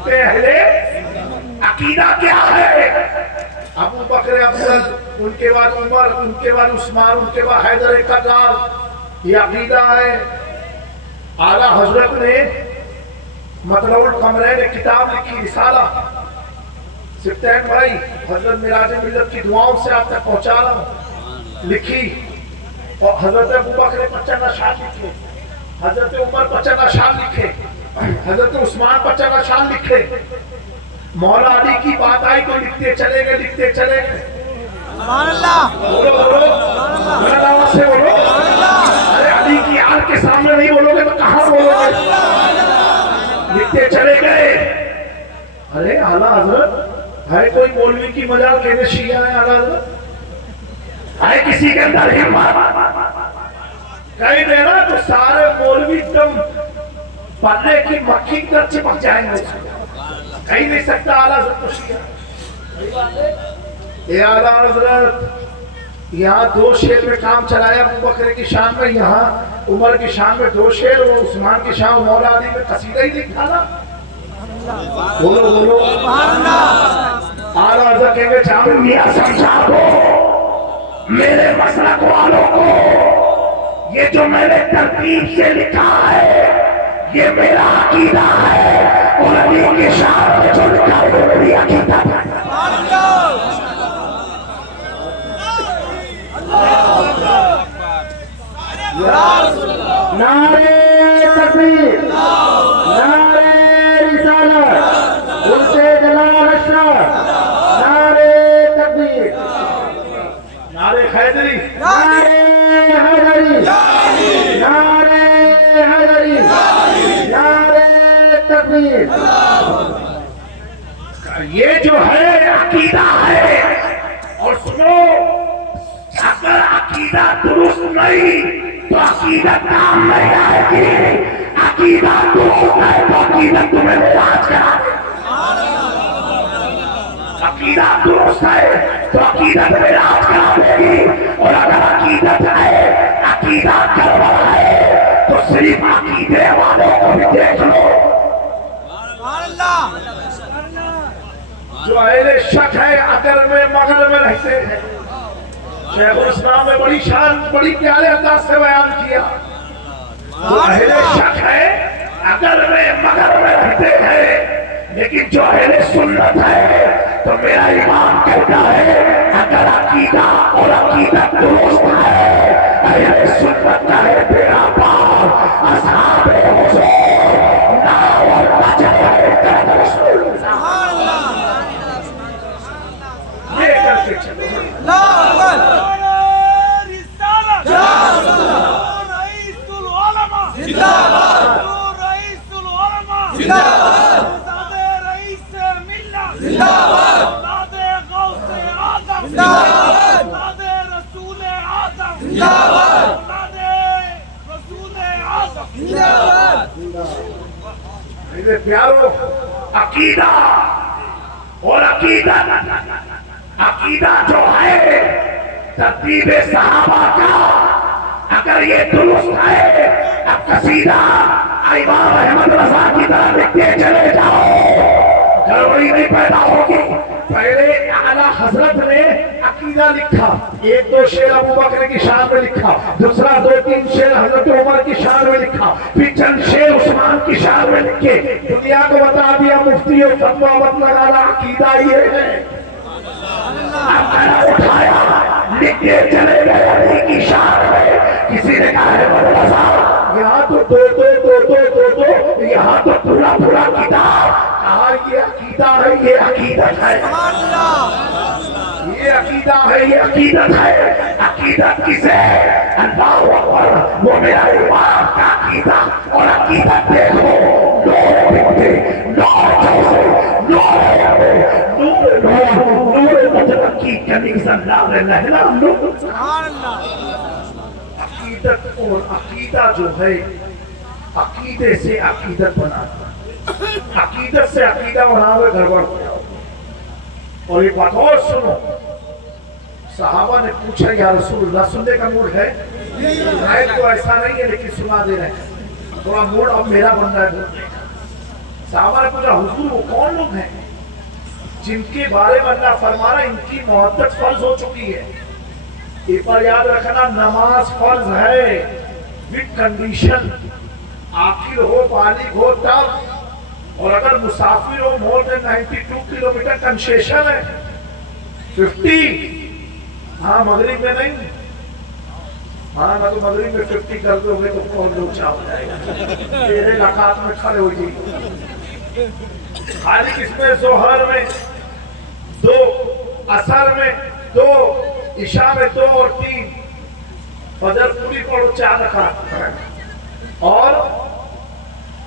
لکھتے ہیں اہل عقیدہ کیا ہے؟ ابو بکر افضل، ان کے بعد عمر، ان کے بعد عثمان، ان کے بعد حیدر کرار، یہ عقیدہ ہے۔ اعلیٰ حضرت نے مطلع القمرین ایک کتاب لکھی، رسالہ سفتین بھائی، حضرت معراج ملت کی دعاؤں سے آپ تک پہنچا رہا ہوں، لکھی۔ اور حضرت ابو بکر 55 اشعار لکھے، حضرت عمر 55 اشعار لکھے، حضرت عثمان 55 اشعار لکھے۔ مولا علی کی بات آئی تو لکھتے چلے گئے، لکھتے چلے گئے۔ سبحان اللہ، بولو بولو، اللہ سے بولو۔ ارے علی کی آل کے سامنے نہیں بولو گے تو کہاں بولو گے؟ لکھتے چلے گئے۔ ارے اعلیٰ حضرت ہے کوئی مولوی کی مجال کہنے شیعہ ہے؟ اعلیٰ حضرت ہے کسی کے اندر ہمت کہیں دینا تو سارے مولوی دم پڑھنے کی مکھی کی طرف چپک جائیں گے، کہیں نہیں سکتا اعلیٰ حضرت کو شیعہ۔ اے اعلیٰ حضرت یہاں 2 شعر میں کام چلایا، ابو بکر کی شان میں، یہاں عمر کی شان میں 2 شعر، اور عثمان کی شان مولا علی میں قصیدہ ہی لکھا نا۔ بولو بولو، اعلیٰ حضرت کہیں گے جامع میاں سمجھا دو میرے مسلک والوں کو، یہ جو میں نے ترتیب سے لکھا ہے یہ میرا عقیدہ ہے، اور علی کی شان میں جو لکھا ہے وہ میری عقیدہ ہے۔ نعرے تکبیر، نعرے رسالت، ملتے جلال اشرف، نعرے تکبیر، نعرے حیدری، نعرے حیدری، نعرے حیدری، نعرے تکبیر۔ یہ جو ہے عقیدہ ہے، اور سنو اگر عقیدہ درست نہیں تو عقیدہ کام نہیں آئے گی، عقیدہ درست ہے تو عقیدہ تمہیں معراج کرا دے، عقیدہ درست ہے تو عقیدہ معراج کرا دے گی، اور اگر عقیدہ ہے عقیدہ گڑبڑ ہے تو صرف عقیدے والوں کو بھی دیکھ لو۔ جو اہل شک ہے اگر میں مگر میں رہتے ہیں، شیخ الاسلام نے بڑی شان بڑی پیارے انداز سے بیان کیا، جو اہل شک ہے اگر میں مگر میں رہتے ہیں، لیکن جو اہل سنت ہے تو میرا ایمان کہتا ہے اگر عقیدہ اور عقیدہ درست ہے، اہل سنت کا ہے بیڑا پار، اصحاب حضور ناو اور نجر ہے کرد رسول اللہ، یہ کر کے چلو۔ میرے پیارو، عقیدہ اور عقیدہ جو ہے ترتیب صحابہ کا اگر یہ درست ہے، اب قصیدہ امام احمد رضا کی طرح لکھتے چلے جاؤ، گڑبڑی نہیں پیدا ہوگی۔ پہلے اعلیٰ حضرت نے عقیدہ لکھا، 1-2 شعر ابو بکر کی شان میں لکھا، دوسرا 2-3 شعر حضرت عمر کی شان میں لکھا، پھر چند شعر عثمان کی شان میں لکھے، دنیا کو بتا دیا مفتی اور فتویٰ مت لگانا عقیدہ یہ ہے۔ اٹھایا لکھتے چلے گئے علی کی شان میں، کسی نے کہا ہے مرتضیٰ یہاں تو دو یہاں تو پورا کتاب، کہا یہ عقیدہ ہے، یہ عقیدت ہے، یہ عقیدہ ہے، یہ عقیدت ہے۔ عقیدت کسے؟ اللہ اکبر، وہ میرا ایمان کا عقیدہ اور عقیدت دیکھو، نور بکتے، نور جوزے، نور متوقی کنیز اللہ رہنا نور۔ عقیدت اور عقیدہ جو ہے، عقیدے سے عقیدت بناتا، عقیدت سے عقیدہ بنا ہوئے گڑبڑ ہو جاؤ۔ اور ایک بات اور سنو، صحابہ نے پوچھا یا رسول اللہ، سننے کا موڈ ہے؟ آیت تو ایسا نہیں ہے لیکن سنا دے رہے ہیں، تھوڑا موڈ اب میرا بن رہا ہے بولنے کا۔ صحابہ نے پوچھا حضور وہ کون لوگ ہیں جن کے بارے میں اللہ فرما رہا ہے ان کی محبت فرض ہو چکی ہے؟ ایک بار یاد رکھنا، نماز فرض ہے وتھ کنڈیشن، آخر ہو بالغ ہو تب، اور اگر مسافر ہو مور دین 92 کلومیٹر کنسیشن ہے 50، ہاں مغرب میں نہیں، ہاں نہ تو مغرب میں 50 کر دو گے تو کون لوگ چاہ ہو جائے گا، تیرے لقات میں کھڑے ہو جائے، خالی کس میں ظہر میں 2، عصر میں 2، عشاء میں 2 اور 3، فجر پوری پڑھو 4 رکعت، اور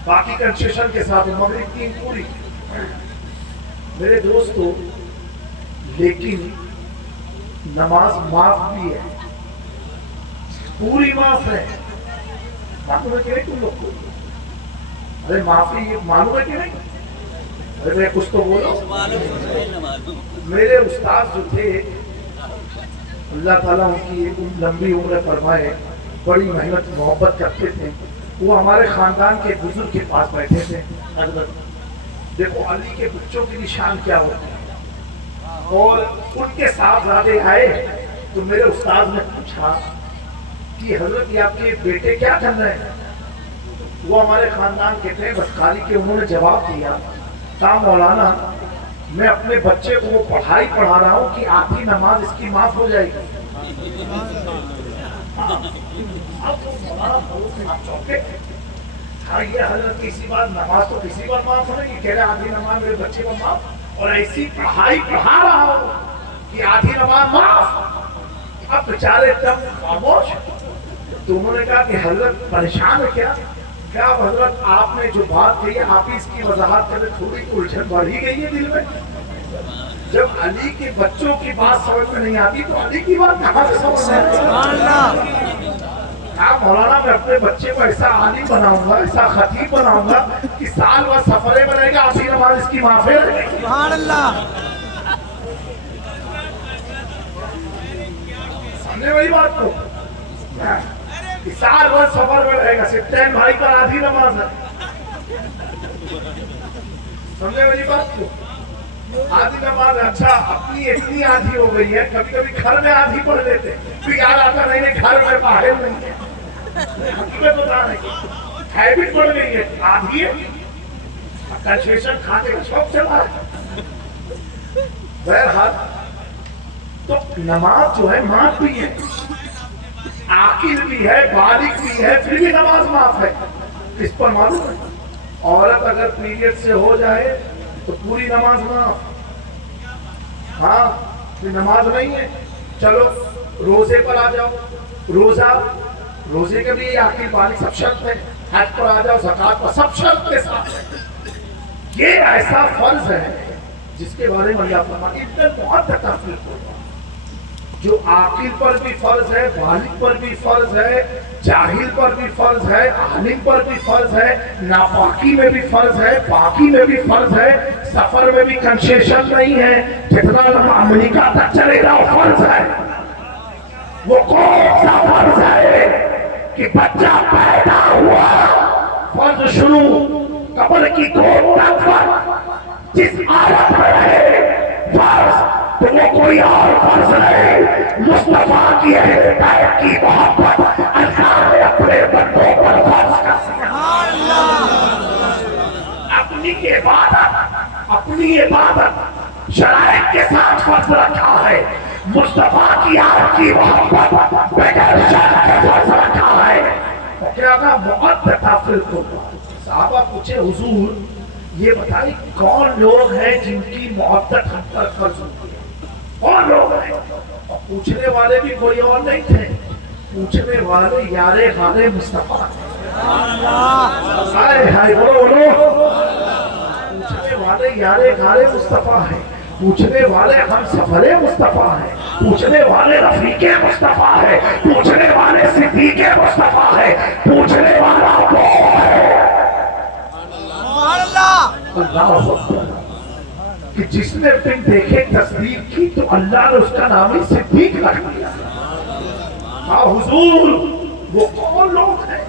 باقی کنسیشن کے ساتھ مغرب 3 پوری۔ میرے دوستو لیکن نماز معاف بھی ہے، پوری معاف ہے، معلوم ہے کہ نہیں تم لوگ کو؟ ارے معافی معلوم ہے کہ نہیں؟ ارے میں کچھ تو بولو۔ میرے استاد جو تھے اللہ تعالیٰ ان کی لمبی عمر فرمائے، بڑی محنت محبت کرتے تھے، وہ ہمارے خاندان کے بزرگ کے پاس بیٹھے تھے، حضرت دیکھو علی کے بچوں کی نشان کیا ہوتی ہے، اور ان کے صاحبزادے آئے تو میرے استاد نے پوچھا کہ حضرت یہ آپ کے بیٹے کیا کر رہے ہیں؟ وہ ہمارے خاندان کے تھے، بس خالی کے انہوں نے جواب دیا کہا مولانا میں اپنے بچے کو وہ پڑھائی پڑھا رہا ہوں کہ آدھی نماز اس کی معاف ہو جائے گی۔ ہاں یہ حضرت کسی بار نماز تو کسی بار معاف ہو رہی ہے، کہہ رہے آدھی نماز میرے بچے کو معاف، اور ایسی پڑھائی پڑھا رہا ہوں کہ آدھی نماز معاف۔ اب بیچارے تب خاموش، تو انہوں نے کہا کہ حضرت پریشان ہے کیا؟ کیا حضرت آپ نے جو بات کہی ہے آپ اس کی وضاحت کریں، تھوڑی الجھن بڑھ ہی گئی ہے دل میں۔ جب علی کے بچوں کی بات سمجھ میں نہیں آتی تو علی کی بات کہاں سے سمجھ میں آتی؟ کہا مولانا میں اپنے بچے کو ایسا عالم بناؤں گا، ایسا خطیب بناؤں گا کہ سال بعد سفرے میں رہے گا، آدھی نماز اس کی معافی رہے گی۔ سبحان اللہ، سمجھے وہی بات کو؟ سال بعد سفر میں رہے گا، سٹین بھائی کا آدھی نماز ہے، سمجھے والی بات کو؟ آدھی نماز اچھا اپنی اتنی آدھی ہو گئی ہے، کبھی کبھی گھر میں آدھی پڑھ لیتے، پھر یاد آتا نہیں گھر میں باہر نہیں ہے، حقیقت بتا رہے ہیں ہیبٹ پڑ گئی ہے، آدھی ہے کنسیشن کھانے کا شوق چلا ہے۔ بہرحال تو نماز جو ہے معاف بھی ہے، عاقل بھی ہے، بالغ بھی ہے، پھر بھی نماز معاف ہے۔ اس پر معلوم ہے عورت اگر پیریڈ سے ہو جائے تو پوری نماز معاف، ہاں پھر نماز نہیں ہے۔ چلو روزے پر آ جاؤ، روزے کے بھی عاقل بالغ سب شرط ہے، حج پر آ جاؤ، زکات پر سب شرط کے ساتھ ہے۔ یہ ایسا فرض ہے جس کے بارے میں اللہ فرماتا ہے اتنا بہت تکلیف ہوتا ہے، جو عاقل پر بھی فرض ہے، بالغ پر بھی فرض ہے، جاہل پر بھی فرض ہے، عالم پر بھی فرض ہے، ناپاکی میں بھی فرض ہے، پاکی میں بھی فرض ہے، سفر میں بھی کنسیشن نہیں ہے، جتنا لمبا امریکہ تک چلے گا وہ فرض ہے۔ وہ کون سا فرض ہے کہ بچہ پیدا ہوا فرض شروع قبر کی گود تک فرض، جس عادت میں رہے فرض، تو وہ کوئی اور فرض نہیں، مصطفیٰ کی ہدایت کی محبت اللہ نے اپنے بندوں پر فرض کر دیا۔ اپنی عبادت شرائط کے ساتھ فرض رکھا ہے، مصطفیٰ کی یاد کی محبت بغیر شرط کے فرض رکھا ہے۔ کیا کہا مؤدتا فی القرآن۔ صحابہ پوچھے حضور یہ بتائیں کون لوگ ہیں جن کی محبت ہم پر فرض ہوتی ہے، کون لوگ ہیں؟ اور پوچھنے والے بھی کوئی اور نہیں تھے، پوچھنے والے یار غار مصطفیٰ ہائے بولو بولو، پوچھنے والے یار غار مصطفیٰ ہیں، پوچھنے والے ہم سفر مصطفیٰ ہیں، پوچھنے والے رفیق مصطفیٰ ہے، پوچھنے والے صدیق مصطفیٰ ہے، پوچھنے والا وہ ہے اللہ اکبر کہ جس نے بن دیکھے تصدیق کی تو اللہ نے اس کا نام ہی صدیق رکھ دیا۔ حضور وہ کون لوگ ہیں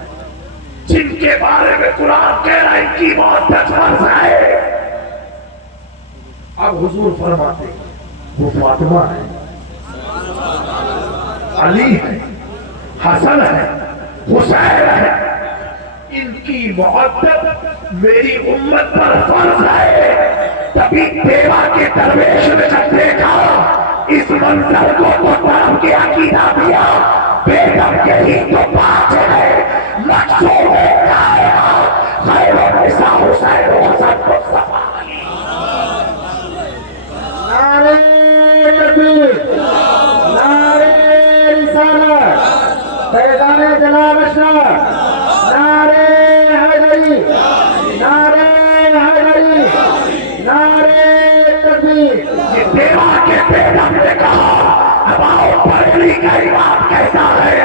جن کے بارے میں قرآن کہہ رہا ہے ان کی محبت فرض ہے، اب حضور فرماتے وہ فاطمہ ہے، علی ہے، حسن ہے، حسین ہے، ان کی محبت میری امت پر فرض ہے۔ تبھی دیوا کے درویش نے جب دیکھا اس منظر کو تو طرف کے عقیدہ دیا، بیگم کے ہی تو بات ہے، مقصود کائنات خیر النساء حسین و حسن مصطفیٰ۔ نعرہ تکبیر، نعرہ رسالت، فیضان جلال اشرف، نعرہ حیدری، نعرہ حیدری، نعرہ تکبیر۔ یہ دیوا کے بیگم نے کہا اب آؤ بریلی کا امام کہتا ہے